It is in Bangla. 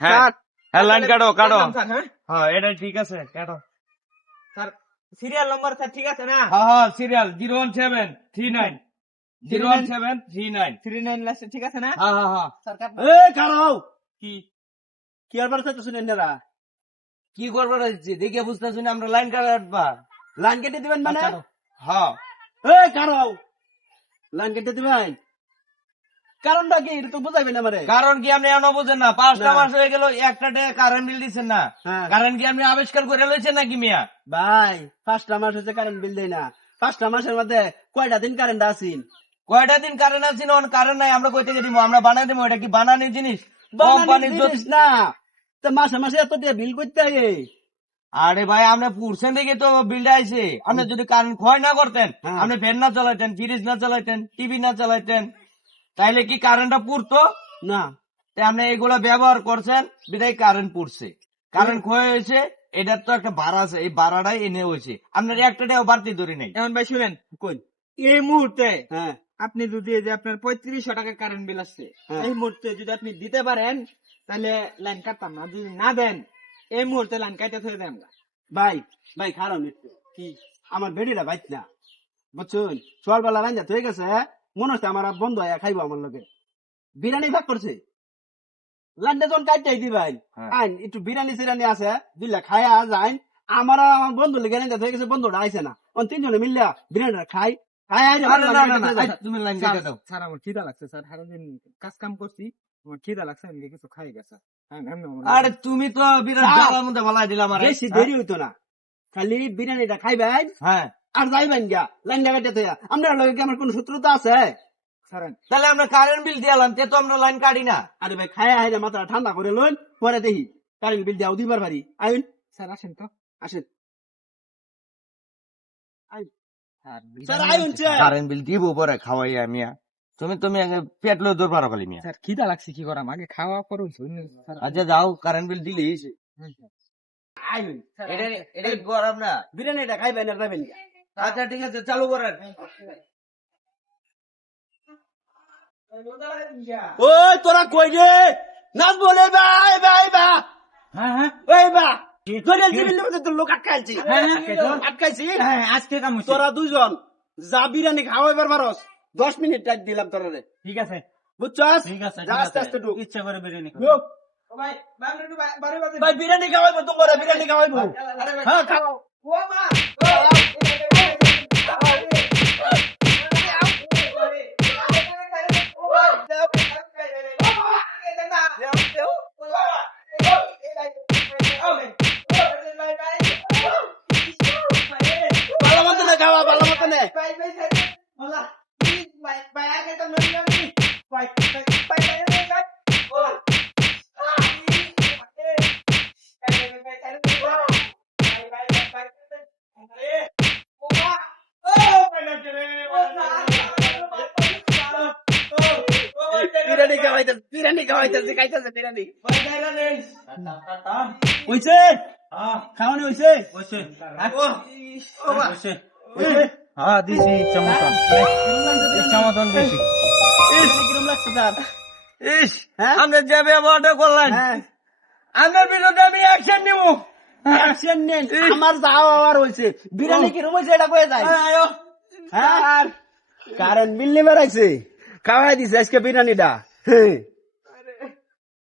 হ্যাঁ। হ্যাঁ লাইন কাটো কাটো। হ্যাঁ? হ্যাঁ এটা ঠিক আছে কাটো। স্যার সিরিয়াল নম্বর স্যার ঠিক আছে না? হ্যাঁ হ্যাঁ serial zero one seven three nine zero one seven three nine three nine লাস্টে ঠিক আছে না? হ্যাঁ হ্যাঁ হ্যাঁ। স্যার কাট। এ কারাও কি? কি আর বারতা শুনেন না কি করবার হচ্ছে দেখে বুঝতেছি না আমরা লাইন কাটবা লাইন কেটে দিবেন মানে? হ্যাঁ। এ কারাও লাইন কেটে দিবেন? কারণটা কি? এটা তো বুঝাইবেন আমারে। কারণ কি আপনি এমন বোঝেন না? পাঁচটা মাস হয়ে গেল একটা টাকা কারেন্ট বিল দিচ্ছেন না। হ্যাঁ। কারণ কি আপনি আবিষ্কার করে লইছেন নাকি মিয়া? ভাই পাঁচটা মাস হচ্ছে কারেন্ট বিল দেয় না। পাঁচটা মাসের মধ্যে কয়টা দিন কারেন্ট আসিন কয়টা দিন কারেন্ট আছে না কারেন্ট নাই আমরা কই থেকে দিব আমরা বানাই দেবো এটা কি বানানি জিনিস? কোম্পানির জিনিস না। তো মাসে মাসে এত দিয়ে বিল করতে হয়? আরে ভাই আমরা পুরছেন দেখে তো বিলটা আইছে। আপনি যদি কারেন্ট ক্ষয় না করতেন হ্যাঁ। আপনি ফ্যান না চালাইতেন ফ্রিজ না চালাইতেন টিভি না চালাইতেন তাইলে কি কারেন্টটা পুরতো না। তাই আপনি এগুলা ব্যবহার করছেন বিদায় কারেন্ট পুড়ছে। কারেন্ট ক্ষয় হয়েছে এটার তো একটা ভাড়া আছে এই ভাড়াটাই এনে হয়েছে। আপনার একটা টাকা বাড়তি ধরে নেই। এমন ভাই শুনেন কোন এই মুহূর্তে হ্যাঁ। আপনি যদি যে আপনার পঁয়ত্রিশশো টাকা কারেন্ট বিল আসছে হ্যাঁ। এই মুহূর্তে যদি আপনি দিতে পারেন তাহলে লাইন কাটতাম না। যদি না দেন এই মুহূর্তে লাইন কাটতে থয়ে দেন আমরা ভাই ভাই খারাপ কি? আমার বেডিরা বাইত না। বুঝছুন? সকালবেলা রান্না হয়ে গেছে মনে হচ্ছে আমার আর বন্ধু আয়া খাইবো আমার লগে। বিরিয়ানি ভাগ করছে। কাটটাই ভাই হ্যাঁ। আইন একটু বিরিয়ানি সিরানি আছে দিলে খায়া যাইন। আমার আমার বন্ধু লেগে রান্না হয়ে গেছে বন্ধুটা আইছে না। অন তিনজনে মিললে বিরিয়ানিটা খাই। আচ্ছা, তুমি লাইন কেটে দাও। স্যার আমার খিদা লাগছে স্যার। সারাদিন কাজ কাম করছি আমার খিদা লাগছে আমি কিছু খাই গেছে হ্যাঁ, আরে তুমি তো বিরাট স্যার, জ্বালার মধ্যে বলাই দিলাম আরে বেশি দেরি হইতো না। খালি বিরিয়ানিটা খাইবেন হ্যাঁ। আর যাইবেন গা লাইন লাগাইতে থইয়া। আমরা লগে কি আমার কোন শত্রুতা আছে? তাহলে আমরা কারেন্ট বিল দিলাম তে তো আমরা লাইন কাটি না। আরে ভাই খায়া হাইরে মাথা ঠান্ডা করে লইন পরে দেখি কারেন্ট বিল দিয়াও দিবার পারি আইন। স্যার আসেন তো। আসেন। কারেন্ট বিল দিব পরে খাওয়াই মিয়া তুমি তুমি আগে পেট লই দূর পারো খালি মিয়া। স্যার খিদা লাগছে কি করাম? আগে খাওয়া পর আচ্ছা যাও কারেন্ট বিল দিলি। আইন এটা এটা গরম না। বিরিয়ানিটা খাইবেন আর যাবেন গা। আচ্ছা ঠিক আছে চালু করেন। ওই তোরা কই রে? নাচ বলে ভাই ভাই বা হ্যাঁ হ্যাঁ। ওই বা লোক আটকাইছি? হ্যাঁ, হ্যাঁ, আটকাইছি। হ্যাঁ আজকে কাম তোরা দুইজন যা বিরিয়ানি দশ মিনিট টাইম দিলাম তোরা রে। ঠিক আছে। বুঝছস? ঠিক আছে আস্তে। আস্তে ঢুক। ইচ্ছা করে বিরিয়ানি। ঢুক। ভাই বিরিয়ানি খাওয়াইবো তোমরা বিরিয়ানি খাওয়াইবো। আরে হ্যাঁ খাও। ও মা! বিরিয়ানি খাওয়াইতে বিরিয়ানি খাওয়াইতেছে খাইতেছে বিরিয়ানি। হইছে? খাওয়ানি হইছে? হইছে। হ্যাঁ দিছি ইচ্ছা মতন। দিছি। ইস। কিরম লাগছে স্যার? ইস হ্যাঁ? যে ব্যবহারটা করলেন হ্যাঁ। আপনার বিরুদ্ধে আমি অ্যাকশন নিব অ্যাকশন নেন আমার যাওয়া আর হইছে। বিরিয়ানি কিরম হইছে এটা কয়ে যায় হ্যাঁ কারেন্ট বিল নিবার আইছে খাওয়াই দিছে আজকে বিরিয়ানিটা।